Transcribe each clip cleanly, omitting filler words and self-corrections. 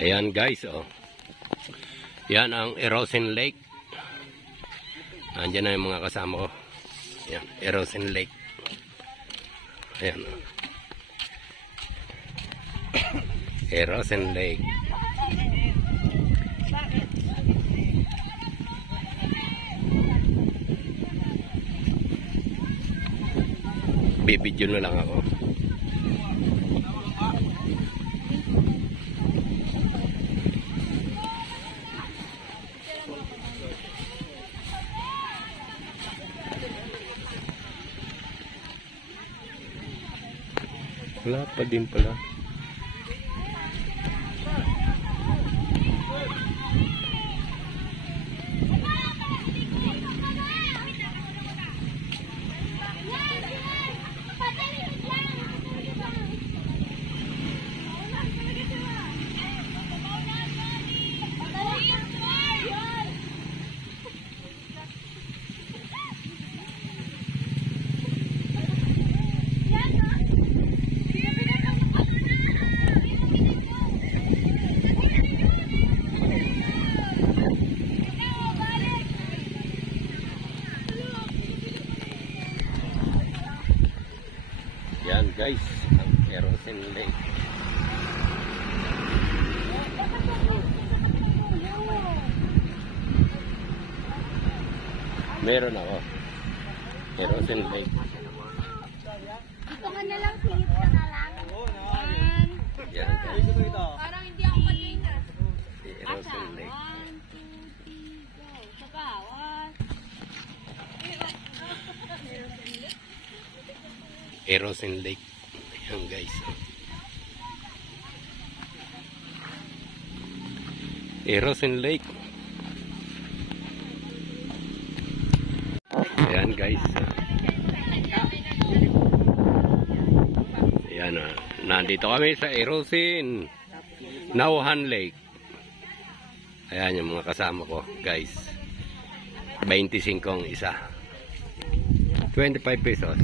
Ayan guys, oh. Yan ang Erosin Lake. Andiyan na yung mga kasama ko. Yan, Erosin Lake. Ayan, oh. Erosin Lake. Bibidyo na lang ako. Wala pa din pala. Yan guys, ang Erosin Lake. Meron ako. Erosin Lake. Ito ka na lang, clip ka na lang. Yan guys. Parang hindi ako kanina. Erosin Lake. 1, 2, 3, go. Saka, 1. Erosin Lake. Ayan guys. Erosin Lake. Ayan guys. Ayan, nandito kami sa Erosin Nauhan Lake. Ayan yung mga kasama ko guys. 25 ang isa. 25 pesos.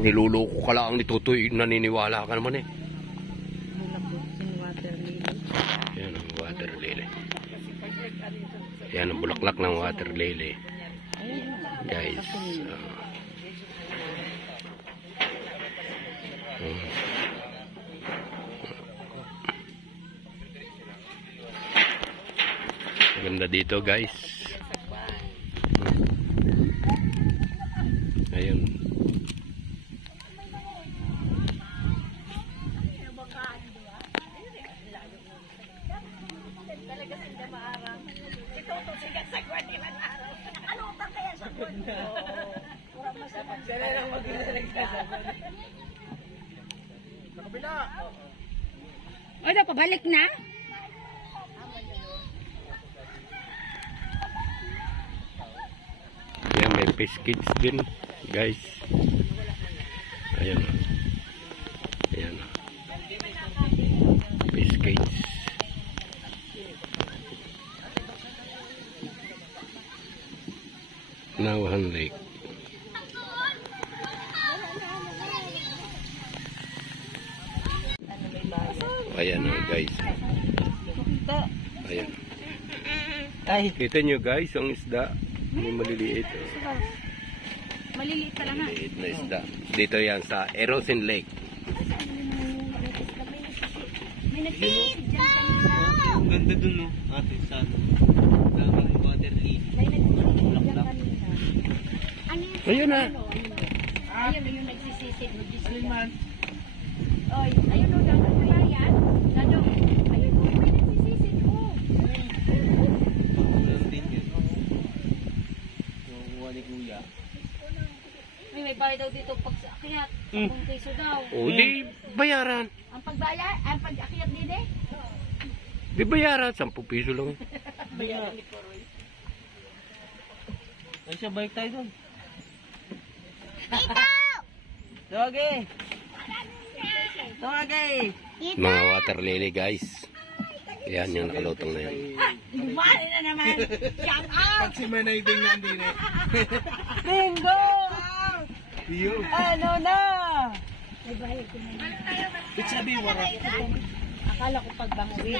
Niluloko ka lang ni Tutoy, naniniwala ka naman eh. Yan ang water lily. Yan ang bulaklak ng water lily. Guys. Ganda dito guys. Ayun. Ay, napabalik na? Yan, may fish kids din, guys. Ayan. Ayan. Fish kids. Nauhan Lake. Ayan na guys. Ayan. Kita nyo guys ang isda. May maliliit. Maliliit ka lang ha. Maliliit na isda. Dito yan sa Erosin Lake. May nag-feed! Ang ganda dun no, ate, sa daming water lily. May nag-feed dyan kanina. Ano yun? Ayun na. Ayun yung nagsisisid. Oy, ayun o, dapat na yan. Dadong, ayun o, may nagsisisid o. Meron din yun. Yung kuha ni kuya. May bayad daw dito pag sa akyat. 10 piso daw. O, di bayaran. Ang pagbayad, ang pag-akyat din eh. Di bayaran. 10 piso lang. Bayaran ni Koroy. Ay siya, balik tayo dun. Ito! Doge! Doge! Mga water lily guys. Yan yung nakalutong na yan. Lumali na naman! Shout out! Pag si Manay Ding nandun eh. Bingo! Iyo. Ano na? May bayad ko na yun. Ibig sabihin, wala. Akala ko pag banguin.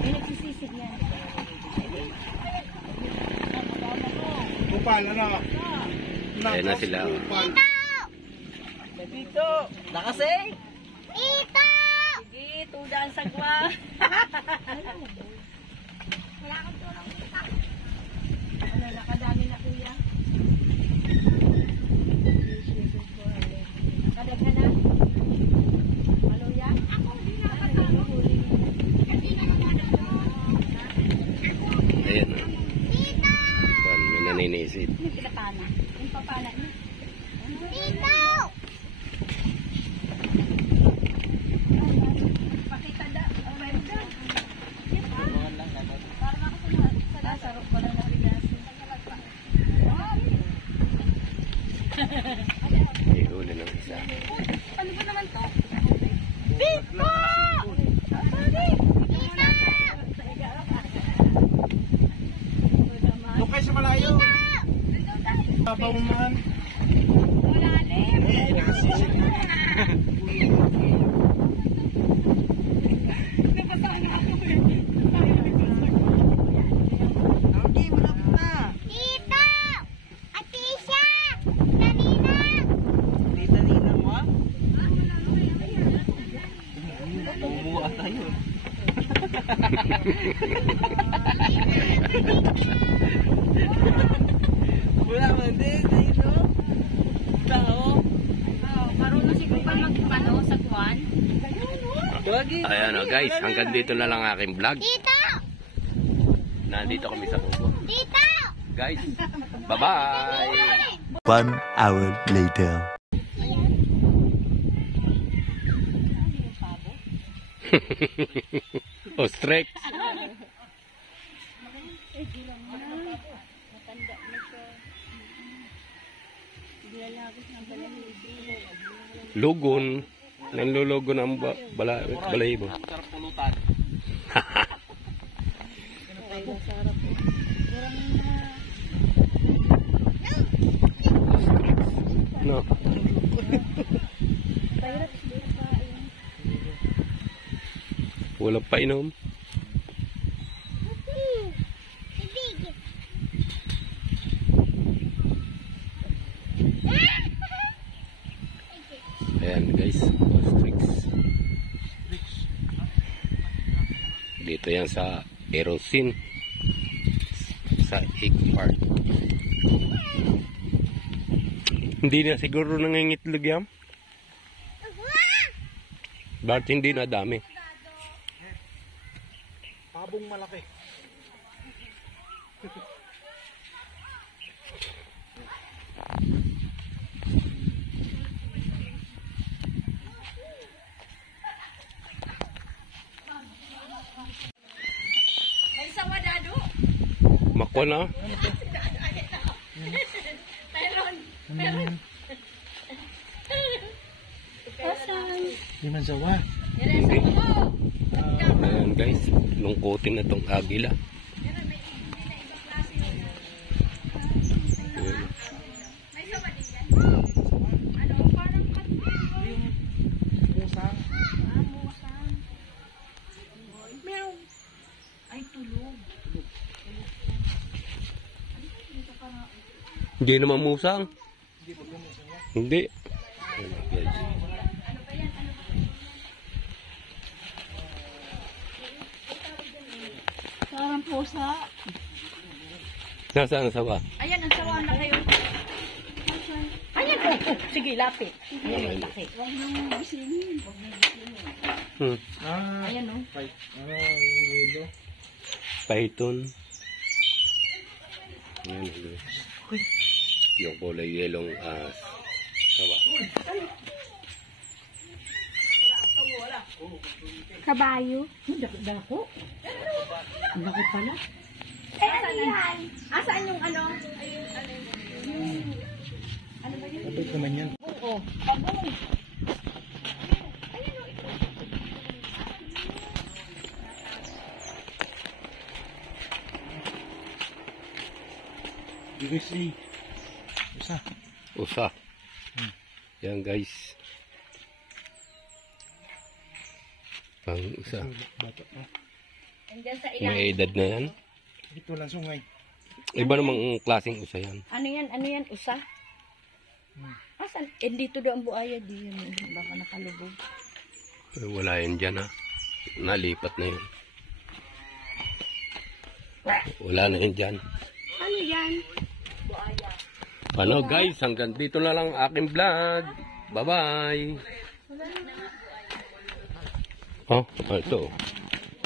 May nagsisisig na. Kupal, ano? Ayan na sila. Kupal. Dito. Nakasing. Ito. Sige, tudaan sagwa. Ano, nakadami na kuya. Kadaghan na. Maluya. Ako, hindi na nakahuli. Ayan. Pan, may naninisid. May pinapana. Yung papana niya. Pakita da. Oh, meron da. Parang ako sa lasarok ko na nabigas. May huli ng isa. Ano ba naman to? Dito. Doon kayo sa malayo. Babaw man. Malalim. Eh, nakasisig mo. Okay, malapit na. Tita Nina mo ah. Bumuha tayo. Wala man din. Dito. Tao. Marunong siguro pa magpano sa kwan. Wagi. Ayan o guys, hanggang dito na lang aking vlog. Nandito kami sa Kubo. Guys, bye-bye! 1 hour later. Ostrich. Lugon. Nanlulugon ang balahibo. Sarap pulutan. No. Wala pa inom. Ayan guys, ostrich. Dito yan sa Erosin, sa Egg Park. Hindi na siguro nangingitlog yan. Bakit hindi na dami? Pabong malaki. May sawa dado. Mako na. Meron. Hindi man sawa. Hindi. Ayan guys, lungkutin na tong agila. Ayan. Musang. Ay, tulog. Hindi naman musang. Hindi. Ayan, guys. Parang pusa. Nasaan ang sawa? Ayan, ang sawa na kayo. Ayan oh. Sige, lapit. Ayan, lapit. Huwag nang bisinin. Ah, Ayan, oh. fight. Yelo. Python. Ayan, guys. Yung kulay yelong sawa. Kabayo. Dako. Ang laki pala. Asaan yung ano? Kapit naman yan. Oo. Pabong. USA. Isa. Usa. Yan guys. Pang usa. Bata pa. Andyan sa ilang. May edad na yan. Ito lang sungay. Iba namang klaseng usa yan. Ano yan? Ano yan? Usa? Asan? Eh, dito doon ang buaya. Di yun. Baka nakalubog. Wala yan dyan ha. Nalipat na yun. Wala na yun dyan. Ano yan? Ano guys, hanggang dito na lang aking vlog. Bye-bye. Oh, ito.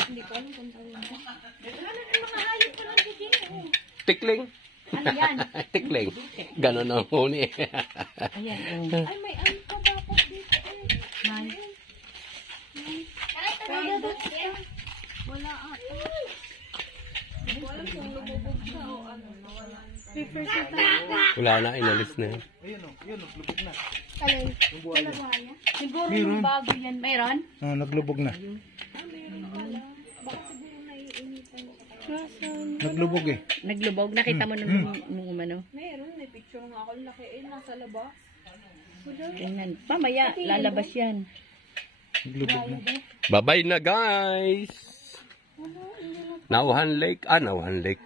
Hindi ko alam kung tawag mo. Ano yung mga hayop ko lang dito? Tikling. Ano yan? Tikling. Ganon ang huni. Ayan. Ay, may ano pa dapat dito. Man. Wala ata. Hindi ko alam kung lumubog siya o ano. Nawala. Paper siya tayo. Wala na, inalis na yun. Ayun o, lubog na. Alin? Yung buhaya. Siguro Meron. yung bago yan. Mayroon? Ah, naglubog na. Meron pala. Baka siguro naiinitan. Naglubog eh. Naglubog. Nakita mo nung umano. Meron. May picture nga ako. Laki eh. Nasa labas. Tingnan. Mamaya, lalabas yan. Naglubog na. Bye-bye na guys. Nauhan Lake. Nauhan Lake.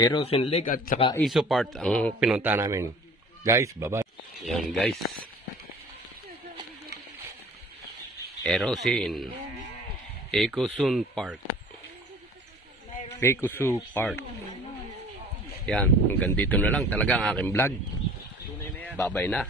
Erosin Lake at saka Iso Park ang pinunta namin. Guys, bye-bye. Yan guys. Erosin. Ecosun Park. Ecosu Park. Yan, hanggang dito na lang talaga ang aking vlog. Bye-bye na.